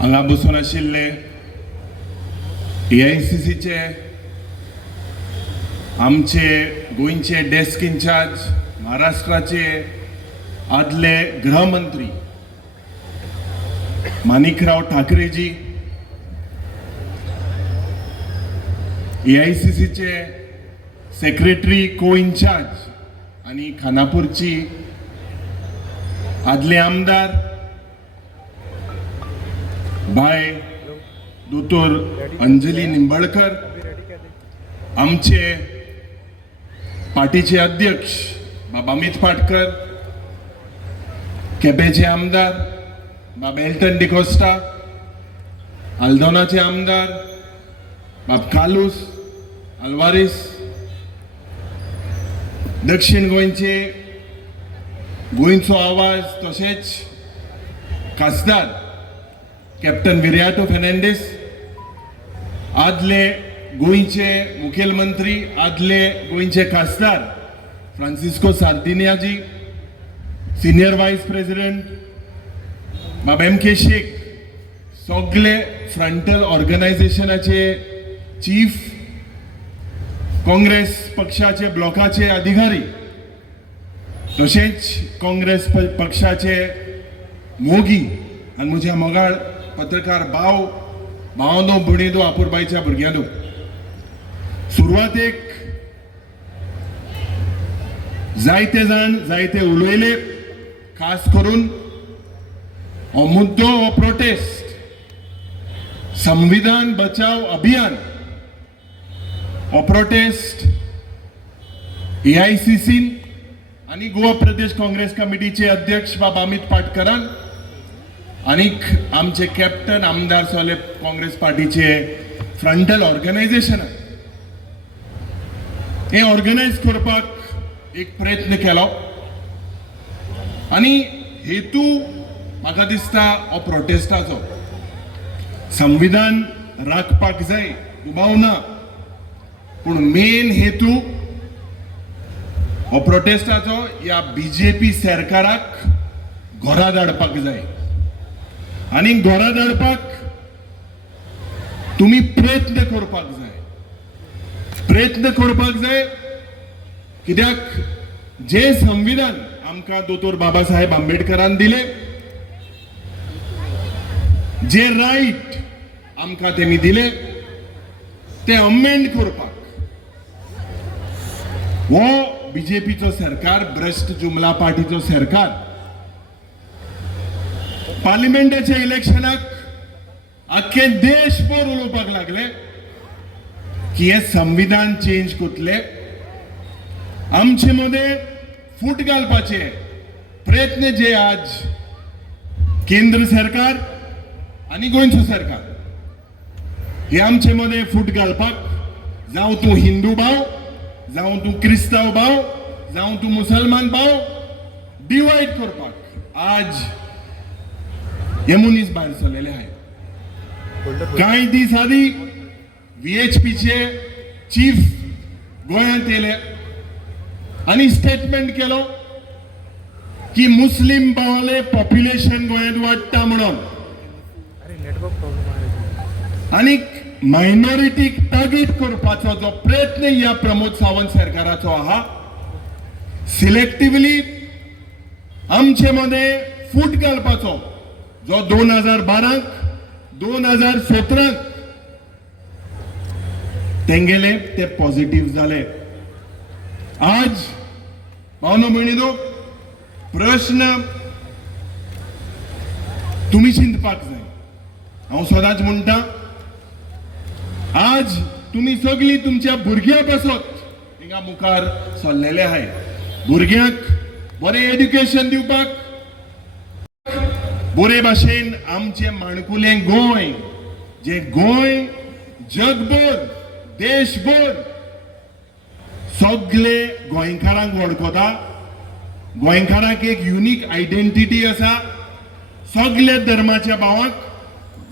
हांगा बसून आशिल्ले AICCचे आमचे गोंयचे डेस्क इन्चार्ज, महाराष्ट्राचे आदले गृहमंत्री माणिकराव ठाकरेजी, AICCचे सेक्रेटरी को इन्चार्ज आणि खानापूरची आदले आमदार बाय दोतोर अंजली निंबाळकर, आमचे पार्टीचे अध्यक्ष बाबा अमित पाटकर, केपेचे आमदार बाबा एल्टन डिकोस्टा, आल्दोनाचे आमदार बाब कालूस आल्वारिस, दक्षिण गोंयचो आवाज तशेंच खासदार कॅप्टन विर्याटो फेर्नांडीस, आदले गोंयचे मुखेलमंत्री, आदले गोंयचे खासदार फ्रांसिस्को सार्दिनियाजी, सिनियर वायस प्रेसिडेंट बाब MK शेख, सगळे फ्रंटल ऑर्गनायझेशनाचे चीफ, काँग्रेस पक्षाचे ब्लॉकाचे अधिकारी, तशेंच काँग्रेस पक्षाचे मोगी आनी म्हज्या मोगाळ पत्रकार भावनो भणेदो आपुरबायच्या भुरग्यांनो, सुरवातेक जायते जाण जायते उलयले, खास करून हो मुद्दो हो प्रोटेस्ट संविधान बचाव अभियान हो प्रोटेस्ट AICC आणि गोवा प्रदेश काँग्रेस कमिटीचे अध्यक्ष बाबा अमित पाटकरान आनीक आमचे कॅप्टन आमदार सोले काँग्रेस पार्टीचे फ्रंटल ऑर्गनायझेशन हे ऑर्गनायज करपाक एक प्रयत्न केलो आणि हेतू म्हाका दिसता हो प्रोटेस्टाचो संविधान राखपाक जाय दुबावना, पूण मेन हेतू हो प्रोटेस्टाचो या BJP सरकाराक घरा धाडपाक जाय आणि घरा धाडपाक तुम्ही प्रयत्न करपाक जाय कित्याक जे संविधान आमकां दोतोर बाबासाहेब आंबेडकरान दिले, जे राईट आमकां तेमी दिले, ते अमेंड करपाक हो BJPचो सरकार, भ्रष्ट जुमला पार्टीचो सरकार पार्लिमेंटाच्या इलेक्शनाक आख्खे देशभर उलोवपाक लागले की हे संविधान चेंज करतले, आमचे मध्ये फूट घालपाचे प्रयत्न जे आज केंद्र सरकार आणि गोंयचो सरकार हे आमचे मध्ये फूट घालपाक, जावं तूं हिंदू भाव, जावं तूं क्रिस्ताव भाव, जावं तूं मुसलमान भाव, डिवायड करपाक आज हे मनीस भायर सरलेले आहात. कांय दीस आदी VHPचे चीफ गोंयांत येयले आणि स्टेटमेंट केलो की मुस्लिम भावाले पॉप्युलेशन गोंयांत वाडटा म्हणून आणि मायनॉरिटीक टार्गेट करपाचो जो प्रयत्न या प्रमोद सावंत सरकाराचो आहा, सिलेक्टिवली आमचे मध्ये फूट घालपाचो जो 2012 2017 तेंगेले ते पॉझिटिव्ह जाले. आज भावनो भयणीनो प्रश्न तुम्ही चिंतपाक जाय. हांव सदांच म्हणटा आज तुम्ही सगळी तुमच्या भुरग्यां पासत हिंगा मुखार सरलेले आहाय. भुरग्यांक बरें एड्युकेशन दिवपाक, बरे भाशेन आमचे माणकुले गोंय, जे गोंय जगभर देशभर सगळे गोंयकारांक वळखता. गोंयकारांक एक युनिक आयडेंटिटी आसा. सगळे धर्माच्या भावांक,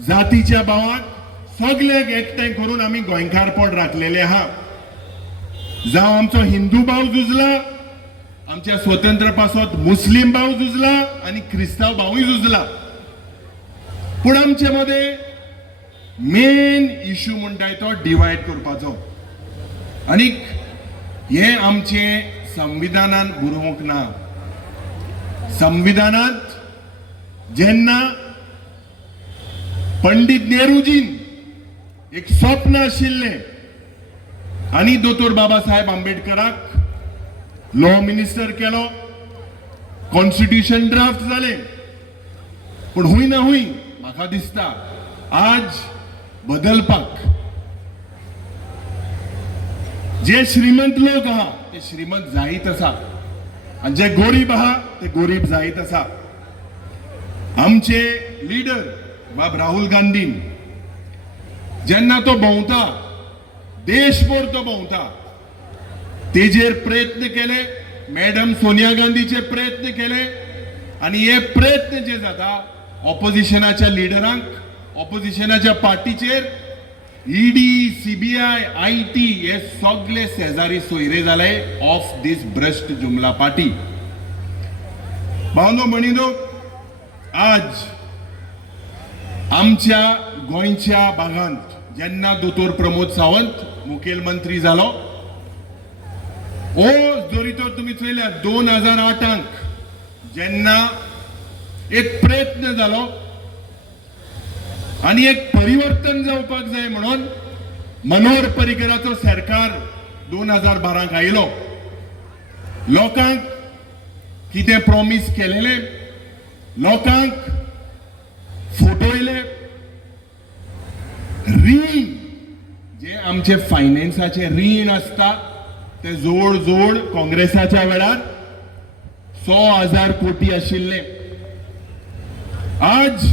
जातीच्या भावांक सगळ्याक एकठांय करून आमी गोंयकारपण राखलेले आहा. जावं आमचो हिंदू भाव झुजला, आमच्या स्वतंत्र पासत मुस्लिम भाव झुजला आणि क्रिस्ताव भावूय झुजला. पूण आमचे मध्ये मेन इश्यू म्हणटाय तो डिवायड करपाचो आनी हे आमचे संविधानान बरोवंक ना. संविधानात जेन्ना पंडित नेहरूजीन एक स्वप्न आशिल्लें आनी दोतोर बाबासाहेब आंबेडकराक लॉ मिनिस्टर केलो, कॉन्स्टिट्यूशन ड्राफ्ट जाले. पण हुंय ना हुंय म्हाका दिसता आज बदलपाक जे श्रीमंत लोक आहा ते श्रीमंत जायत आसा आणि जे गरीब आहा ते गरीब जायत आसा. आमचे लीडर बाब राहुल गांधीन जेन्ना तो भोंवता देशभर तो भोंवता तेजेर प्रयत्न केले, मॅडम सोनिया गांधीचे प्रयत्न केले आणि हे प्रयत्न जे जाता ऑपोजिशनाच्या लिडरांक, ऑपोजिशनाच्या पार्टीचेर ईडी, सीबीआय, आयटी हे सगळे शेजारी सोयरे जाले ऑफ दिस भ्रष्ट जुमला पार्टी. भावनो भयणीनो, आज आमच्या गोंयच्या भागांत जेन्ना दोतोर प्रमोद सावंत मुखेलमंत्री जालो, ओ जरी तर तुम्ही चयल्यार 2008 जेन्ना एक प्रयत्न जालो आणि एक परिवर्तन जावपाक जाय म्हणून मनोहर पर्रीकराचो सरकार 2012 आयलो. लोकांक कितें प्रॉमिस केलेले, लोकांक फटयले. रीण जे आमचे फायनान्साचे रीण असता ते जोड जोड काँग्रेसाच्या वेळार 100,000 कोटी आशिल्ले. आज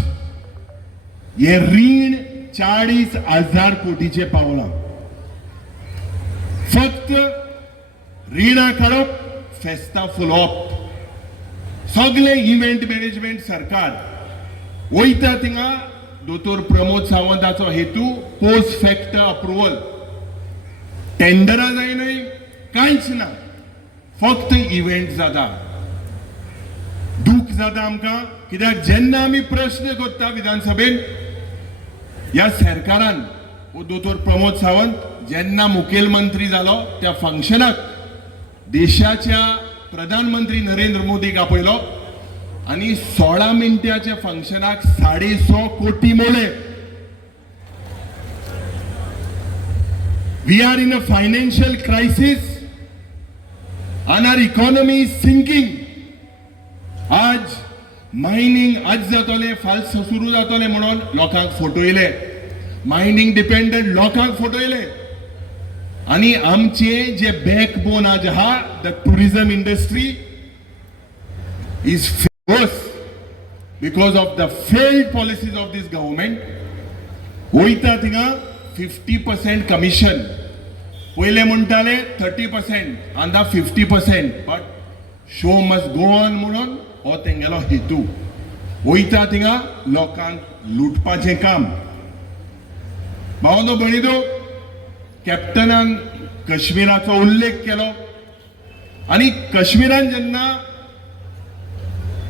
हे रीण 40,000 कोटीचे पावला. फक्त रिणां काडप, फेस्ता फुलोवप, सगळे इव्हेंट मॅनेजमेंट सरकार वयता थिंगा. दोतोर प्रमोद सावंताचो हेतू पोस्ट फॅक्ट अप्रुवल, टेंडरां जायनाय, कांयच ना, फक्त इव्हेंट जाता. दूख जाता आमकां, कित्याक जेन्ना आमी प्रश्न करता विधानसभेन ह्या सरकारान दोतोर प्रमोद सावंत जेन्ना मुखेलमंत्री जालो त्या फंक्शनाक देशाच्या प्रधानमंत्री नरेंद्र मोदीक आपयलो आणि 16 मिनटाच्या फंक्शनाक 150 कोटी मोले. We are in a financial crisis and our economy is sinking. आज मायनिंग आज जातले, फाल सुरू जातले म्हणून लोकांक फटयले, मायनिंग डिपेंडंट लोकांक फटयले. आणि आमचे जे बॅकबोन आज आहा the tourism industry is famous because of the failed policies of this government. वयता थिंगा 50% कमिशन, पहिले म्हणटाले 30% आंदा 50%, but show must go on म्हणून हो तेंगेलो हेतू. वयता थिंगा लोकांक लुटपाचें काम. भावनो भयणीनो, कॅप्टनान काश्मीराचो उल्लेख केलो आणि काश्मीरान जेन्ना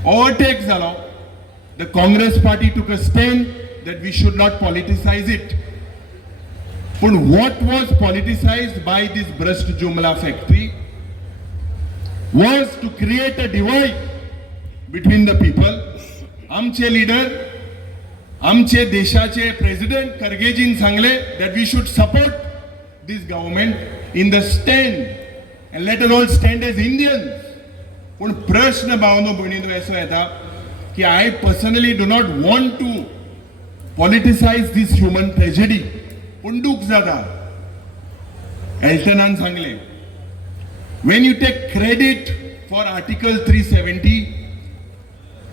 ओव्हरटेक जालो, द काँग्रेस पार्टी टूक अ stand that we should not politicize it. But what was politicized by this Bhrasht Jumla factory was to create a divide between the people. आमचे लीडर, आमचे देशाचे प्रेसिडेंट खरगेजीन सांगले that we should support this government in the stand and let us all stand as Indians. पण प्रश्न भावनो भयणीनो असो येता की I personally do not want to politicize this human tragedy. पण दुःख जाता. एल्टनान सांगले, when you take credit for Article 370,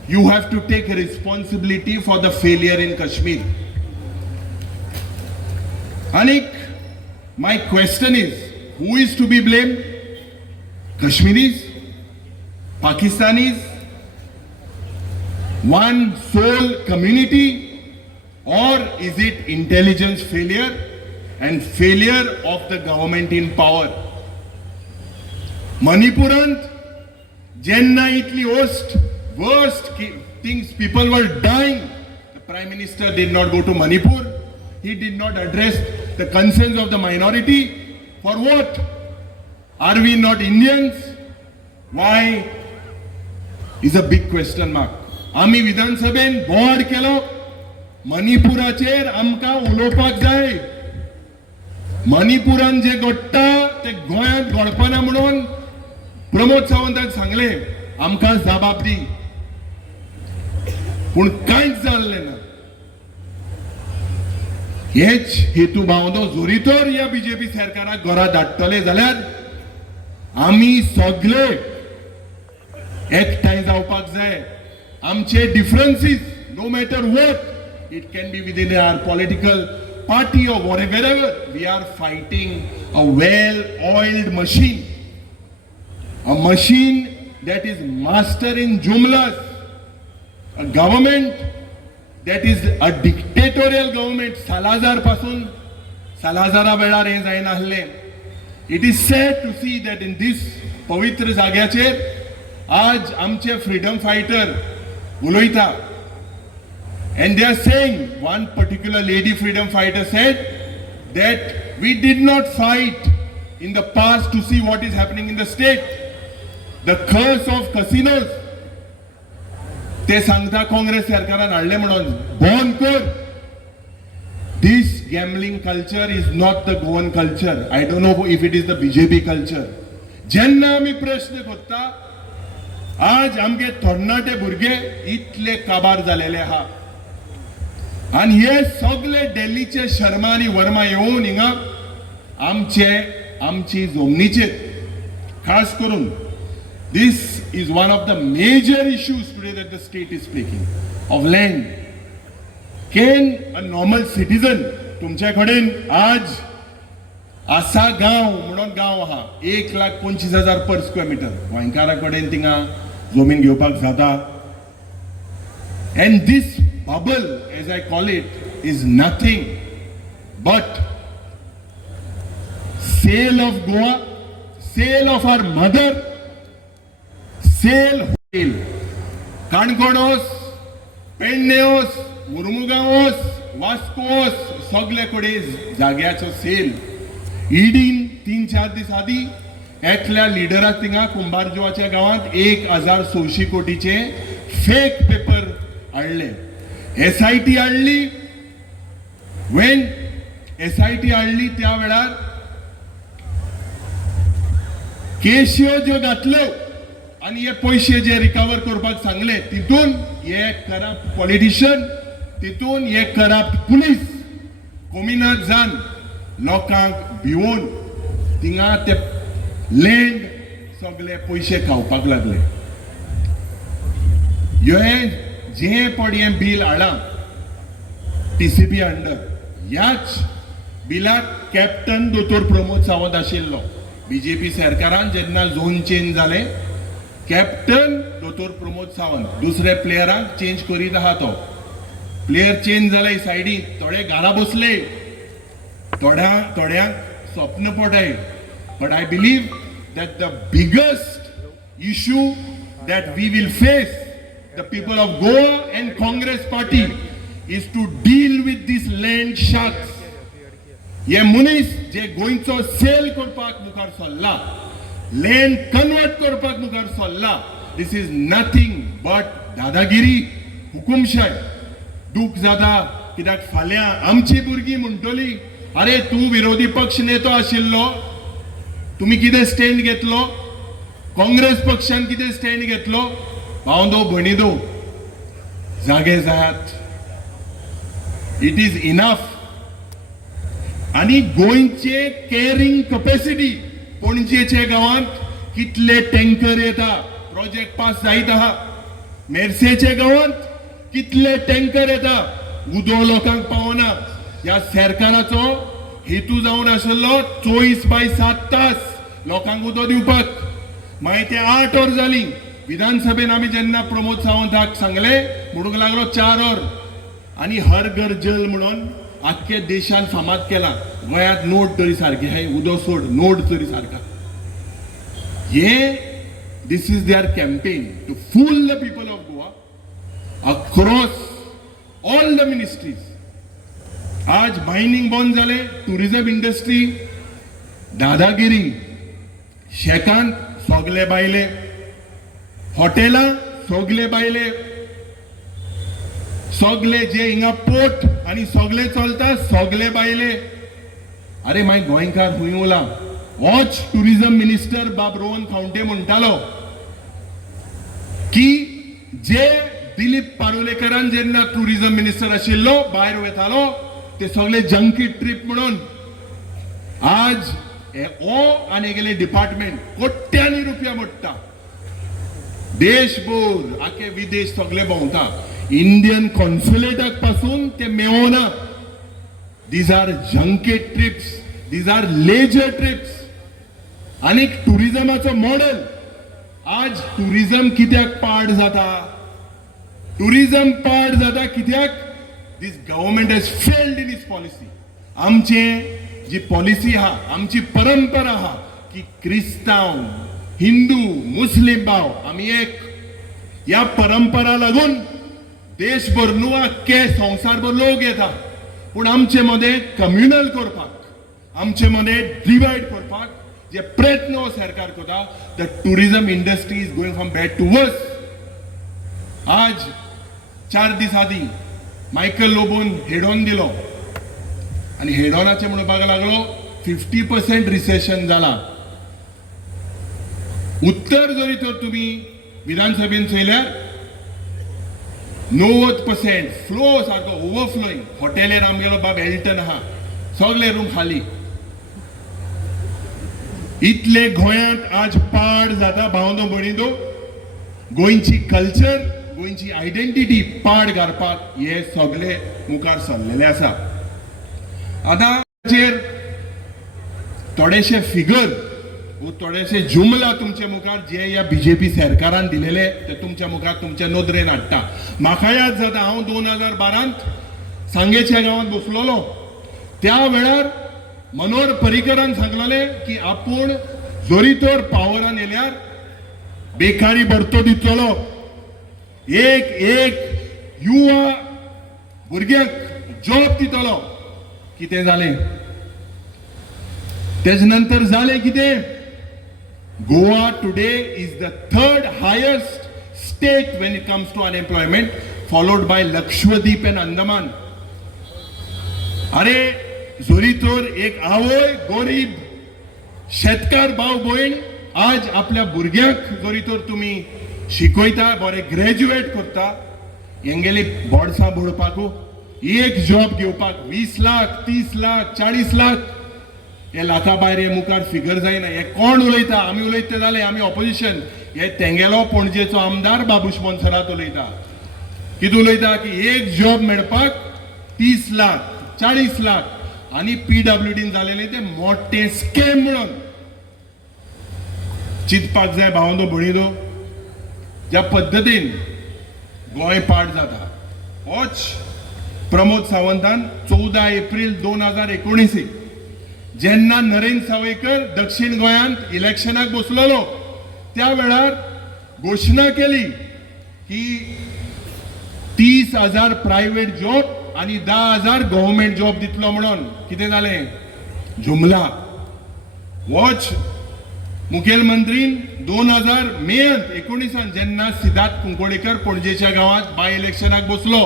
you have to take responsibility for the failure in Kashmir. Anik, my question is, who is to be blamed? Kashmiris? Pakistanis? One sole community? Or is it intelligence failure and failure of the government in power? Manipurant, Jenna Italy worst things, people were dying. The Prime Minister did not go to Manipur. He did not address the concerns of the minority. For what? Are we not Indians? Why? Is a big question mark. आम्ही विधानसभेन board केलो मणिपुराचेर आमकां उलोवपाक जाय. मणिपुरान जे घडटा ते गोंयांत घडपना म्हणून प्रमोद सावंताक सांगले आमकां जबाब दी. पूण कांयच जाल्लें ना. हेच हेतू बावदो जोरी तर ह्या बीजेपी सरकाराक घरा धाडटले जाल्यार आमी सगळे एकठांय जावपाक जाय. आमचे differences no matter what it can be within our political party or wherever, we are fighting a well-oiled machine, a machine that is master in jumlas, a government that is a dictatorial government. Salazar pasun Salazara वेळार हे जायना आसले. It is sad to see that in this पवित्र जाग्याचेर आज आमचे freedom fighter उलयता. And they are saying, one particular lady freedom fighter said that we did not fight in the past to see what is happening in the state. The curse of casinos. ते सांगता काँग्रेस सरकारान हाडले म्हणून बंद कर. This gambling culture is not the Goan culture. I don't know if it is the BJP culture. जेन्ना आमी प्रश्न करता आज आमगे तरणाटे भुरगे इतले काबार जालेले आहा. आणि हे सगळे दिल्लीचे शर्मा आणि वर्मा येऊन हिंगा आमची जमनीचे खास करून this is one of the major issues today that the state is speaking of land. Can a normal citizen तुमच्या कडेन आज आसा गांव म्हणून गांव आहा 1,25,000 पर स्क्वेअर मीटर. गोंयकारा कडेन थिंगा जमीन घेवपाक जाता. And this bubble, as I call it, is nothing but sale of Goa, sale of our mother, sale. काणकोणोस, पेडणेओस, मुर्मुगांवोस, वास्कोस सगळे कडेन जाग्याचो सेल. ईडीन 3-4 दीस आदी एकल्या लिडराक थिंगा कुंभारजुवाच्या गांवांत 1,600 कोटीचे फेक पेपर हाडले. SIT हाडली. वेन SIT हाडली त्या वेळार केश्यो ज्यो घातल्यो आणि हे पैसे जे रिकवर करपाक सांगले तितून हे करप्ट पॉलिटिशियन, तितून हे करप्ट पुलीस कोमिनात जावन लोकांक भिवून थिंगा ते लँड सगळे पैसे खावपाक लागले. हे जे पड हें बील हाडला TCP अंडर ह्याच बिलाक कॅप्टन दोतोर प्रमोद सावंत आशिल्लो. BJP सरकारान जेन्ना झोन चेंज जाले कॅप्टन दोतोर प्रमोद सावंत दुसरे प्लेयरांक चेंज करीत आहा. तो प्लेयर चेंज जाले सायडीक थोडे घरा बसले, थोड्यांक स्वप्न पडले. But I believe that the biggest issue that we will face, the people of Goa and Congress party, is to deal with these land sharks. Ye munis je goincho sale korpak mukar solla, land convert korpak mukar solla, this is nothing but dadagiri, hukumshay. Duk zada kidak falya amchi burgi म्हणटली अरे तू विरोधी पक्ष नेतो आशिल्लो, तुम्ही कितें stand घेतलो, काँग्रेस पक्षान कितें स्टँड घेतलो. भावंदो भणिदो जागे जायात. It is enough. आणि गोंयचे कॅरिंग कॅपॅसिटी पणजेच्या गांवांत कितले टँकर येता, प्रोजेक्ट पास जायत आहा. मेरसेच्या गांवांत कितले टँकर येता, उदो लोकांक पावना. ह्या सरकाराचो हेतू जावन आशिल्लो 24/7 तास लोकांक उदो दिवपाक. मागीर ते 8 वर जाली. विधानसभेन आमी जेन्ना प्रमोद सावंताक सांगले म्हणूंक लागलो 4 वर. आणि हर घर जल म्हणून आख्खे देशान फामाद केला. गोंयांत नोट तरी सारखे हाय, उदो सोड नोट तरी सारका. हे this is their campaign to fool the people of Goa across all the ministries. आज मायनिंग बंद जाले, टुरिझम इंडस्ट्री दादागिरी शेकांत सगळे बायले, हॉटेलां सगळे बायले, सगळे जे हिंगा पोर्ट आणि सगळे चलता सगळे बायले. अरे माय गोंयकार हुंय उला होच टुरिझम मिनिस्टर बाब रोहन खावंटे म्हणटालो की जे दिलीप पारोलेकरान जेन्ना टुरिझम मिनिस्टर आशिल्लो भायर वतालो ते सगळे जंकी ट्रिप म्हणून. आज ओ आनी गेले डिपार्टमेंट कोट्यांनी रुपया मोडटा, देशभर आखे विदेश सगळे भोंवता. इंडियन कॉन्सुलेटाक पासून ते मेवना. These are junket trips, these are leisure trips. आणि टुरिझमाचो मॉडेल. आज टुरिझम कित्याक पाड जाता? टुरिझम पाड जाता कित्याक? This government has failed in its policy. आमचे जी पॉलिसी आहा, आमची परंपरा आहा की क्रिस्तांव, हिंदू, मुस्लिम भाव आम्ही एक. या परंपरा लागून देशभर न्हू अख्खे संवसारभर लोक येता. पूण आमचे मध्ये कम्युनल करपाक, आमचे मध्ये डिवायड करपाक जे प्रयत्न हो सरकार करता, the tourism industry is going from bad to worse. आज 4 दीस आदी मायकल लोबोन हेडोन दिलो आणि हेडोनाचे म्हणपाक लागलो 50% रिसेशन जाला. उत्तर जरी तर तुम्ही विधानसभेन चयल्यार 90% फ्लो सारको ओव्हरफ्लोईंग. हॉटेलेर आमगेलो बाब एल्टन आहा, सगळे रूम खाली. इतले गोंयांत आज पाड जाता भावनो भणिदो. गोंयची कल्चर, गोंयची आयडेंटिटी पाड घालपाक हे सगळे मुखार सरलेले आसा. आता थोडेशे फिगर, थोडेशे जुमला तुमच्या मुखार जे या बीजेपी सरकारान दिलेले ते तुमच्या मुखार तुमच्या नोदरेन हाडटा. म्हाका याद जाता हांव 2012 सांगेच्या गांवांत बसलोलो. त्या वेळार मनोहर पर्रीकरान सांगलेले की आपूण जोरी तर पावरान येल्यार बेकारी भरतो दितलो. एक युवा भुरग्यांक जॉब दितलो. कितें जालें? तेज नंतर जालें कितें? Goa today is the 3rd highest state when it comes to unemployment, followed by Lakshadweep and Andaman. अरे जोरी तर एक आवय गरीब शेतकार भाव भयण आज आपल्या भुरग्यांक जोरी तर तुम्ही शिकयता, बरे ग्रॅज्युएट करता, हेंगेली बोडसां भोडपाकू एक जॉब घेवपाक 20 लाख 30 लाख 40 लाख हे लाखा भायर हे मुखार फिगर जायना. हे कोण उलयता? आमी उलयता जाले आमी ऑपोजिशन. हे तेंगेलो पणजेचो आमदार बाबूश मोन्सरात उलयता. कितें उलयता की एक जॉब मेळपाक 30 लाख 40 लाख आनी PWDन जालेले ते मोठे स्कॅम म्हणून. चिंतपाक जाय भावनो भणिनो, ज्या पद्दतीन गोंय पाड जाता. होच प्रमोद सावंतान 14 एप्रील 2019 जेन्ना नरेंद्र सावयकर दक्षिण गोंयांत इलेक्शनाक बसलोलो त्या वेळार घोशणा केली की 30,000 प्रायव्हेट जॉब आणि 10,000 गव्हर्नमेंट जॉब दितलो म्हणून. कितें जालें? जुमला. वॉच मुखेलमंत्रीन 2019 जेन्ना सिद्धार्थ कुंकोडेकर पणजेच्या गांवांत बाय इलेक्शनाक बसलो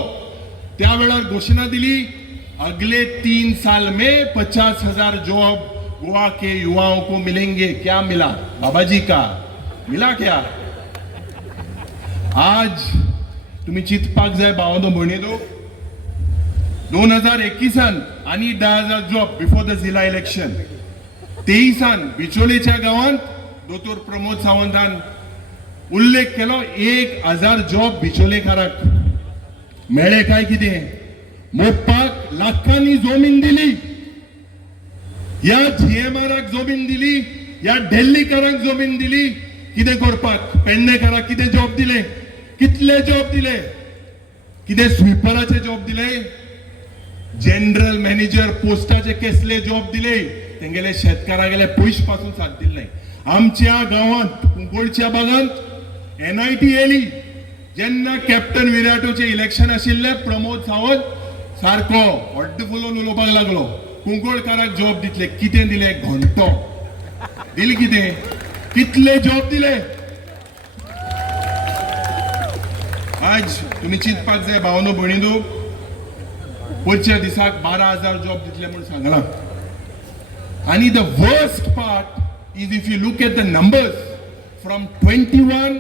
त्या वेळार घोषणा दिली अगले 3 साल में 50,000 जॉब गोवा के युवाओं को मिलेंगे. क्या मिला बाबाजी? का मिला क्या? आज तुम्ही चिंतपाक जाय भावनो भणिनो, 2021 आणि 10,000 जॉब बिफोर द जिल्हा इलेक्शन. 23 बिचोलेच्या गावांत दोतोर प्रमोद सावंतान उल्लेख केलो 1,000 जॉब बिचोलेकाराक मेळे. काय कितें? मोपपाक लाखांनी जमीन दिली. या GMRक जमीन दिली, या दिल्लीकारांक जमीन दिली. कितें करपाक? पेडणेकाराक कितें जॉब दिले? कितले जॉब दिले? कितें स्वीपराचे जॉब दिले? जनरल मॅनेजर पोस्टाचे कसले जॉब दिले? तेंगेले शेतकाराक गेले पयशे पासून साथ दिले नाही. आमच्या गावांत कुंकोळच्या भागांत NIT येयली जेन्ना कॅप्टन विराटोचे इलेक्शन आशिल्ले प्रमोद सावंत सारको व्हड्ड फुलोवन उलोवपाक लागलो कुंकळकाराक जॉब दितले कितें दिले घंटो दिले कितें कितले जॉब दिले आज तुम्ही चिंतपाक जाय भावनो भयणीनो पुढच्या दिसाक 12,000 जॉब दितले म्हणून सांगला आणि the worst part is if you look at the numbers from 21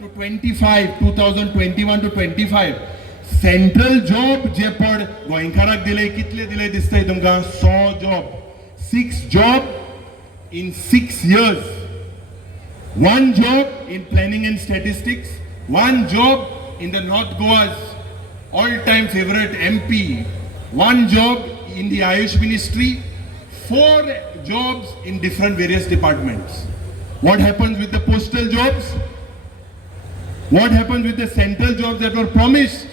to 25 2021 to 25 central job जे पड गोंयकाराक दिले कितले दिले दिसताय तुमकां 100 job 6 job in 6 years 1 job in planning and statistics 1 job in the North Goa's all-time favorite MP 1 job in the Ayush Ministry 4 jobs in different various departments. What happens with the postal jobs? What happens with the central jobs that were promised?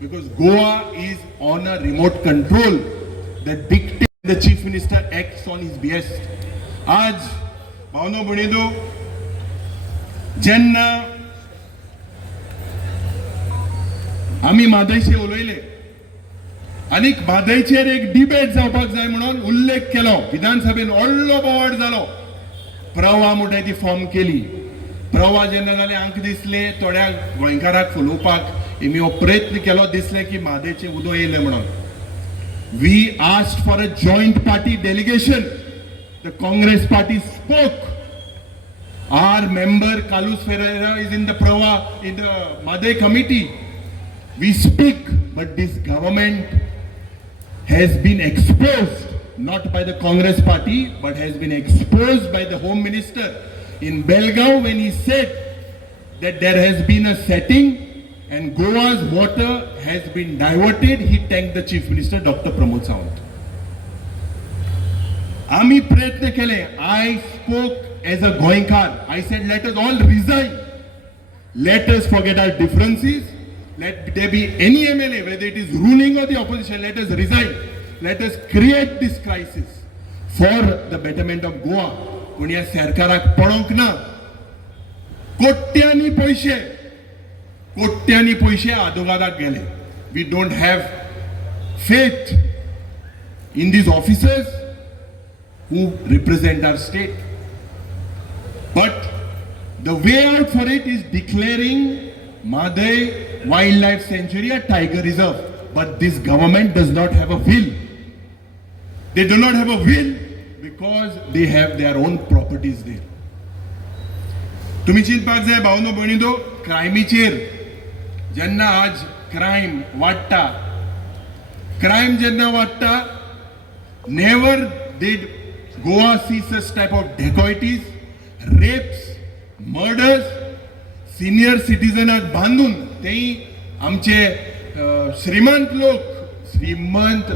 Because Goa is on a remote control that dictates the chief minister acts on his behest. आज भावनो भणेदो जेन्ना आम्ही म्हादयचे उलयले आनीक म्हादयचेर एक debate जावपाक जाय म्हणून उल्लेख केलो विधानसभेन व्हडलो बोवाळ जालो प्रवा म्हणटा ती फॉर्म केली प्रवा जेन्ना जाले हांकां दिसले थोड्या गोंयकाराक फुलोवपाक आमी हो प्रयत्न केलो दिसले की म्हादयचे उदो येयले म्हणून we asked for a joint party delegation the Congress party spoke our member Kalus Ferreira is in the Prawa in the Madhai committee. We speak, but this government has been exposed not by the Congress party but has been exposed by the Home Minister in Belgaum when he said that there has been a setting and Goa's water has been diverted. He thanked the Chief Minister Dr. Pramod Sawant. Ami prayatna kele. I spoke as a Goinkar. I said let us all resign. Let us forget our differences. Let there be any MLA, whether it is ruling or the opposition, let us resign. Let us create this crisis for the betterment of Goa. पण या सरकाराक पळोवंक ना कोट्यांनी पैसे आदोगादाक गेले. We don't have faith in these officers who represent our state. But the way out for it is declaring Madhai Wildlife Sanctuary a tiger reserve. But this government does not have a will. They do not have a will because they have their own properties there. तुम्ही चिंतपाक जाय भावनो भयणीनो क्रायमीचेर जेन्ना आज crime वाडटा जेन्ना वाडटा never did Goa see such type of dacoities, rapes, murders, senior citizens बांधून तेही आमचे श्रीमंत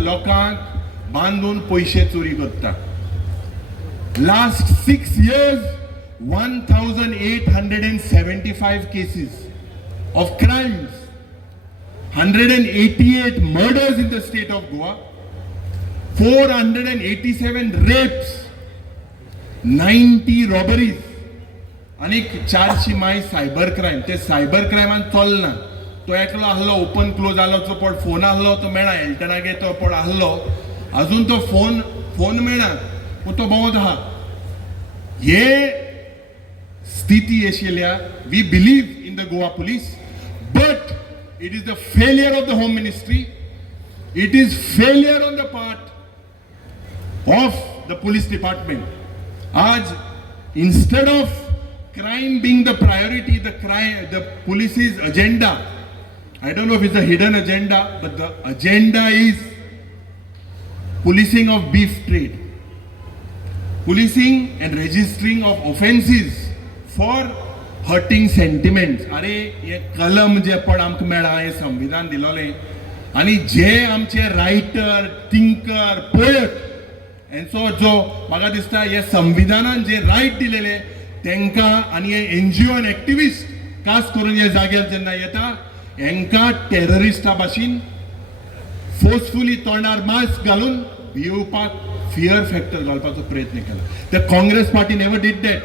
लोकांक बांधून पैसे चोरी करता. Last 6 years 1,875 cases of crimes, 188 murders in the state of Goa, 487 rapes, 90 robberies, आणि 400 माय सायबर क्राईम. ते सायबर क्रायमान चलना तो एकलो आहलो ओपन क्लोज आलो तो पण फोन आहलो तो मेळा एल्टनागे तो पण आहलो अजून तो फोन मेळा पूण तो भोंवत आहा. हे स्थिती आशिल्ल्या we believe in the Goa police but it is the failure of the home ministry. It is failure on the part of the police department. आज instead of crime being the priority, the police's agenda, I don't know if it's a hidden agenda, but the agenda is policing of beef trade, policing and registering of offenses for hurting sentiments. अरे ये कलम जे पड आमकां मेळा हे संविधान दिलोले आणि जे आमचे रायटर थिंकर पोएट एंसो जो म्हाका दिसता हे संविधानान जे रायट दिलेले तेंका आणि हे एनजीओ आनी एक्टिविस्ट खास करून हे जाग्यार जेन्ना येता हेंका टेररिस्टा भाशेन फोर्सफुली तोंडार मास्क घालून भिवपाक फियर फॅक्टर घालपाचो प्रयत्न केला. The Congress party never did that.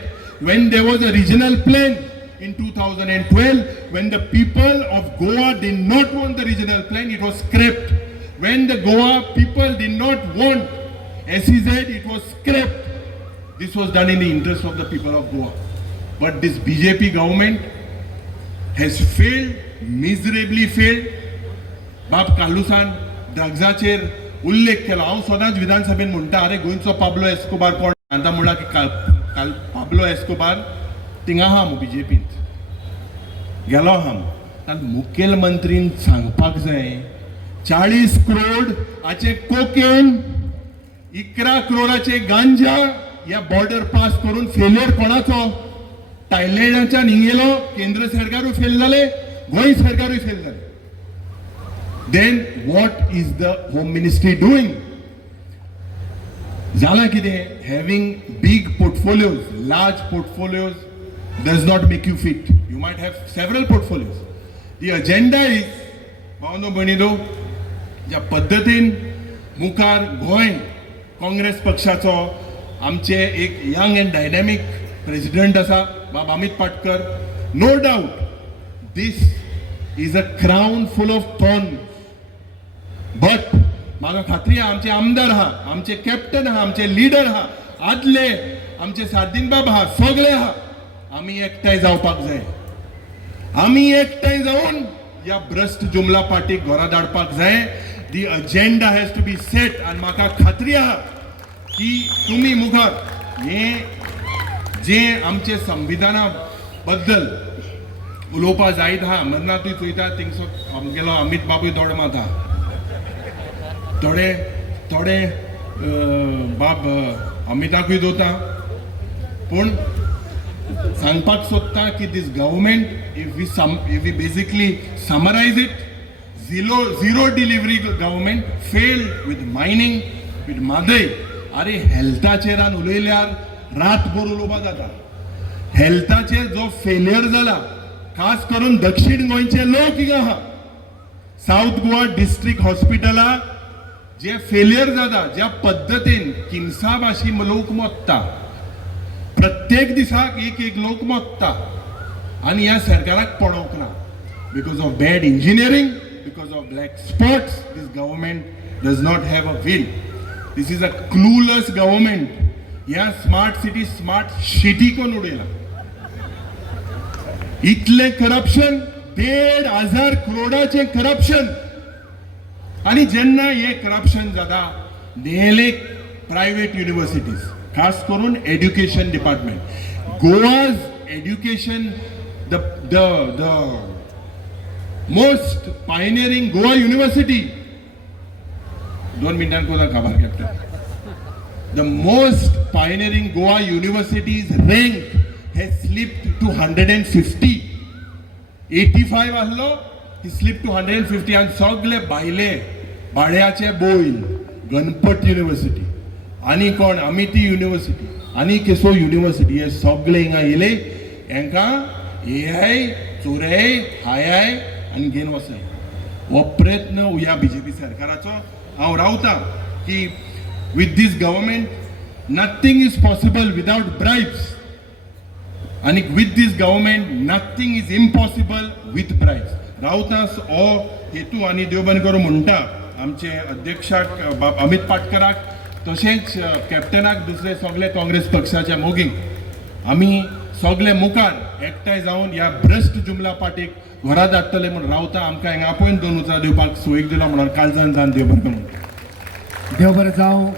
when there was a regional plan in 2012 when the people of Goa did not want the regional plan, it was scrapped. When the Goa people did not want SEZ, it was scrapped. This was done in the interest of the people of Goa. But this BJP government has failed, miserably failed. बाब कालुसान ड्रग्जाचेर उल्लेख केला. हांव सदांच विधानसभेन म्हणटा, अरे गोंयचो Pablo Escobar कोण आतां म्हणला की काल पाब्लो एस्कोबार थिंगा आहा मू बीजेपींत गेलो आहा. ताका मुखेलमंत्रीन सांगपाक जाय 40 करोड हाचे कोकेन, 11 करोडाचे गांजा ह्या बॉर्डर पास करून फेलियर कोणाचो? थायलँडाच्यान हिंगेलो केंद्र सरकारूय फेल जाले, गोंय सरकारूय फेल जाले. Then what is the Home Ministry doing? Zala kide, having big portfolios, large portfolios does not make you fit. You might have several portfolios. The agenda is, भावनो बनिदो, ज्या पद्धतीन मुखार गोंय काँग्रेस पक्षाचो आमचे एक यंग एंड डायनॅमिक प्रेसिडेंट आसा बाब Amit Patkar. No doubt, this is a crown full of thorns. But म्हाका खात्री आहा आमचे आमदार आहा, आमचे कॅप्टन आहा, आमचे लीडर आहा, आदले आमचे साद्दीन बाब आहा, सगळे आहा. आमी एकठांय जावपाक जाय. आमी एकठांय जावन ह्या भ्रष्ट जुमला पार्टीक घरा धाडपाक जाय. The agenda has to be set. आनी म्हाका खात्री आहा की तुमी मुखार हे जे आमचे संविधाना बद्दल उलोवपा जायत आहा. अमरनाथूय चोयता थिंगसो आमगेलो अमित बाबूय दोड माता. थोडे बाब अमिताकूय दोता. पूण सांगपाक सोदता की दिस government if we basically summarize it, zero delivery government failed with mining, with Mhadei. अरे हेल्थाचेर उलयल्यार रातभर उलोवपा जाता. हेल्थाचेर जो फेलियर जाला, खास करून दक्षिण गोंयचे लोक हिंगा आहा. साऊथ गोवा डिस्ट्रिक्ट हॉस्पिटला जे फेलियर जाता, ज्या पद्धतीन किमसा भाशी लोक मोत्ता, प्रत्येक दिसाक एक लोक मोत्ता, आणि ह्या सरकाराक पडोवंक ना. Because of bad engineering, because of black spots, this government does not have a will. This is a clueless government. ह्या स्मार्ट सिटी स्मार्ट सिटी कोण उडयला. इतले करप्शन, 1,500 करोडाचे करप्शन. आणि जेन्ना हे करप्शन जाता, नेले प्रायव्हेट युनिव्हर्सिटीज, खास करून education department. Goa's education, the most pioneering Goa university, 2 मिनिटांक खबर captain. The most pioneering Goa university's rank has slipped to 150. 85 आसलो, he slipped to 150. आणि सगळे भायले भाड्याचे बोईल, गणपत युनिव्हर्सिटी, आणि कोण अमिती युनिव्हर्सिटी, आणि केसो युनिव्हर्सिटी, हे सगळे हिंगा येले. हांकां AI चोराय हायाय आनी घेवन वसाय. हो प्रयत्न ह्या बीजेपी सरकाराचो. हांव रावता की with this government nothing is possible without bribes, and with this government nothing is impossible with bribes. रावतास हो हेतू आनी देव बरें करूं म्हणटा आमचे अध्यक्षाक अमित पाटकराक, तशेंच कॅप्टनाक, दुसरे सगळे काँग्रेस पक्षाच्या मोगींक. आमी सगळे मुखार एकठांय जावन ह्या भ्रष्ट जुमला पार्टीक घरा धाडटले म्हूण रावता. आमकां हिंगा आपयन 2 उजरां दिवपाक सोयीक दिला म्हणून काळजान जावन देव बरें करूं. देव बरें जावं.